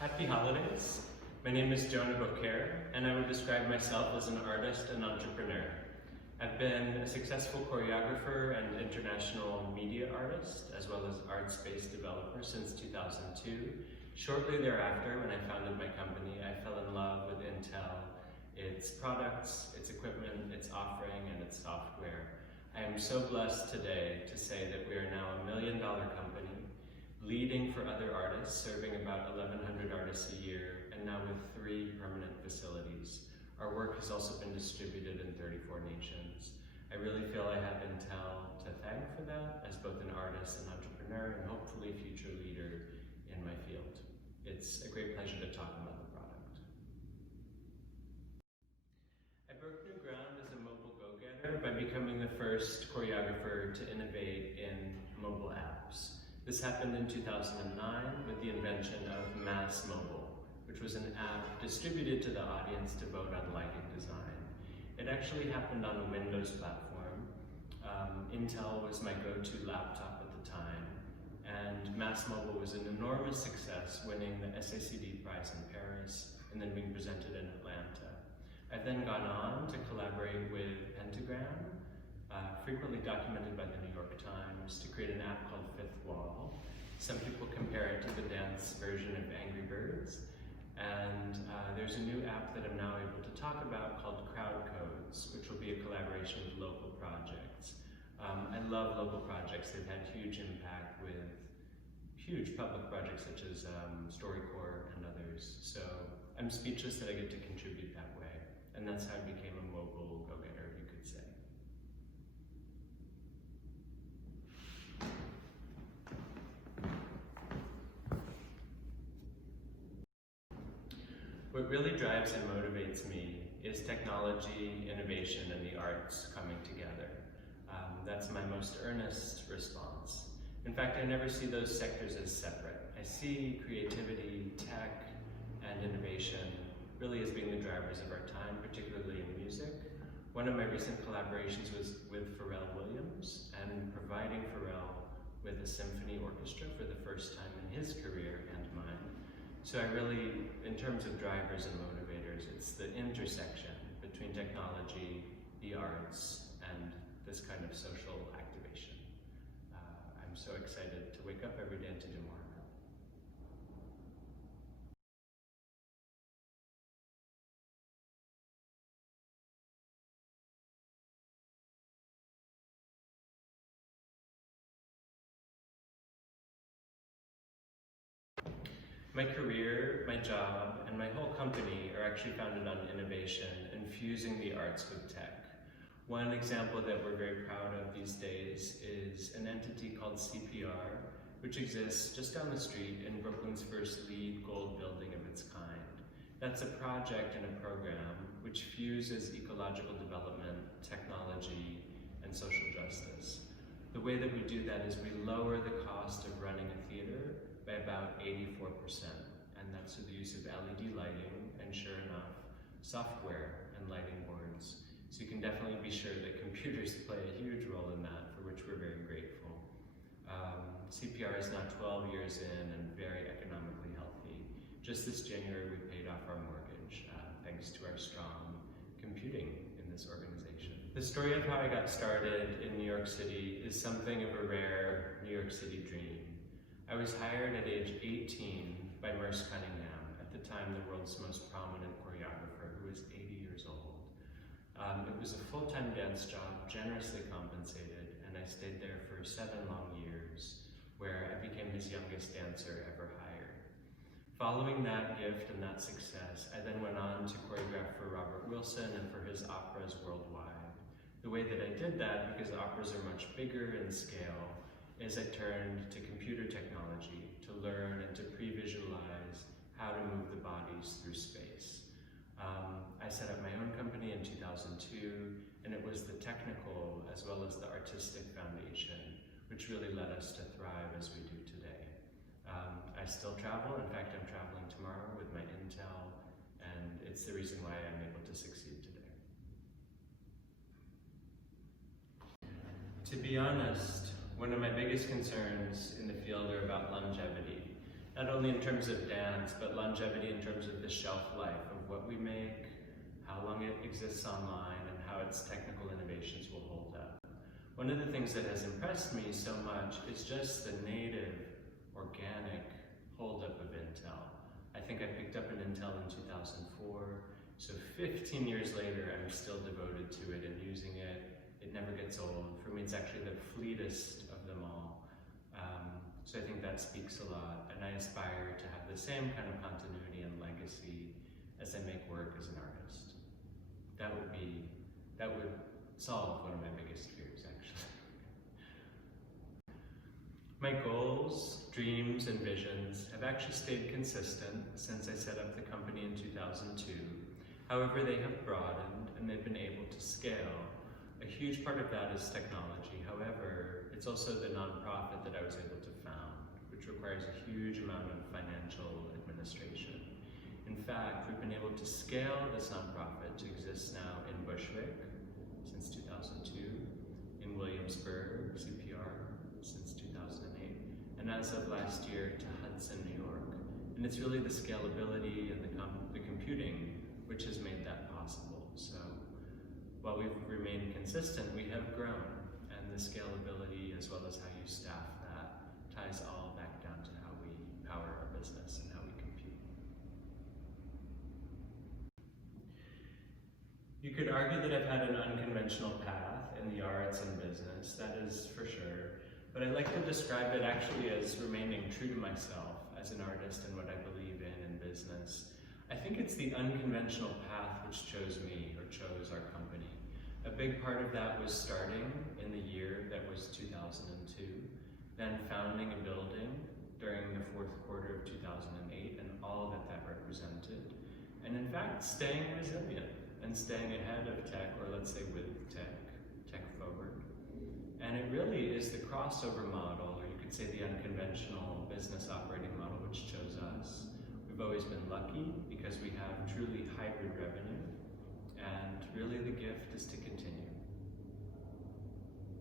Happy holidays. My name is Jonah Bokaer, and I would describe myself as an artist and entrepreneur. I've been a successful choreographer and international media artist, as well as arts-based developer since 2002. Shortly thereafter, when I founded my company, I fell in love with Intel, its products, its equipment, its offering, and its software. I am so blessed today to say that we are now $1 million company, leading for other artists, serving about 1,100 artists a year, and now with 3 permanent facilities. Our work has also been distributed in 34 nations. I really feel I have Intel to thank for that, as both an artist and entrepreneur, and hopefully future leader in my field. It's a great pleasure to talk about the product. I broke new ground as a mobile go-getter by becoming the first choreographer to innovate in mobile apps. This happened in 2009 with the invention of Mass Mobile, which was an app distributed to the audience to vote on lighting design. It actually happened on a Windows platform. Intel was my go-to laptop at the time, and Mass Mobile was an enormous success, winning the SACD prize in Paris and then being presented in Atlanta. I've then gone on to collaborate with Pentagram, frequently documented by the New York Times, to create an app called Fifth Wall. Some people compare it to the dance version of Angry Birds. And there's a new app that I'm now able to talk about called Crowd Codes, which will be a collaboration with local projects. I love local projects. They've had huge impact with huge public projects such as StoryCorps and others. So I'm speechless that I get to contribute that way. And that's how I became a mobile go-getter, you could say. What really drives and motivates me is technology, innovation, and the arts coming together. That's my most earnest response. In fact, I never see those sectors as separate. I see creativity, tech, and innovation really as being the drivers of our time, particularly in music. One of my recent collaborations was with Pharrell Williams, and providing Pharrell with a symphony orchestra for the first time in his career and mine. So I really, in terms of drivers and motivators, it's the intersection between technology, the arts, and this kind of social activation. I'm so excited to wake up every day and to do more of that. My career, my job, and my whole company are actually founded on innovation and fusing the arts with tech. One example that we're very proud of these days is an entity called CPR, which exists just down the street in Brooklyn's first LEED Gold building of its kind. That's a project and a program which fuses ecological development, technology, and social justice. The way that we do that is we lower the cost of running a theater by about 84%, and that's through the use of LED lighting and, sure enough, software and lighting boards. So you can definitely be sure that computers play a huge role in that, for which we're very grateful. CPR is now 12 years in and very economically healthy. Just this January, we paid off our mortgage, thanks to our strong computing in this organization. The story of how I got started in New York City is something of a rare New York City dream. I was hired at age 18 by Merce Cunningham, at the time the world's most prominent choreographer, who was 80 years old. It was a full-time dance job, generously compensated, and I stayed there for 7 long years, where I became his youngest dancer ever hired. Following that gift and that success, I then went on to choreograph for Robert Wilson and for his operas worldwide. The way that I did that, because operas are much bigger in scale, is I turned to computer technology to learn and to pre-visualize how to move the bodies through space. I set up my own company in 2002, and it was the technical as well as the artistic foundation which really led us to thrive as we do today. I still travel. In fact, I'm traveling tomorrow with my Intel, and it's the reason why I'm able to succeed today. To be honest, one of my biggest concerns in the field are about longevity. not only in terms of dance, but longevity in terms of the shelf life of what we make, how long it exists online, and how its technical innovations will hold up. One of the things that has impressed me so much is just the native, organic holdup of Intel. I think I picked up an Intel in 2004, so 15 years later, I'm still devoted to it and using it. It never gets old. For me, it's actually the fleetest of them all. So I think that speaks a lot, and I aspire to have the same kind of continuity and legacy as I make work as an artist. That would solve one of my biggest fears, actually. My goals, dreams, and visions have actually stayed consistent since I set up the company in 2002. However, they have broadened and they've been able to scale. A huge part of that is technology. However, it's also the nonprofit that I was able to found, which requires a huge amount of financial administration. In fact, we've been able to scale this nonprofit to exist now in Bushwick since 2002, in Williamsburg, CPR, since 2008, and as of last year to Hudson, New York. And it's really the scalability and the computing which has made that possible. So while we've remained consistent, we have grown, and the scalability as well as how you staff that ties all back down to how we power our business and how we compute. You could argue that I've had an unconventional path in the arts and business, that is for sure, but I like to describe it actually as remaining true to myself as an artist and what I believe in business. I think it's the unconventional path which chose me, or chose our company. A big part of that was starting in the year that was 2002, then founding a building during the fourth quarter of 2008 and all that that represented. And in fact, staying resilient and staying ahead of tech, or let's say with tech forward. And it really is the crossover model, or you could say the unconventional business operating model, which chose us. We've always been lucky because we have truly hybrid revenue, and really the gift is to continue.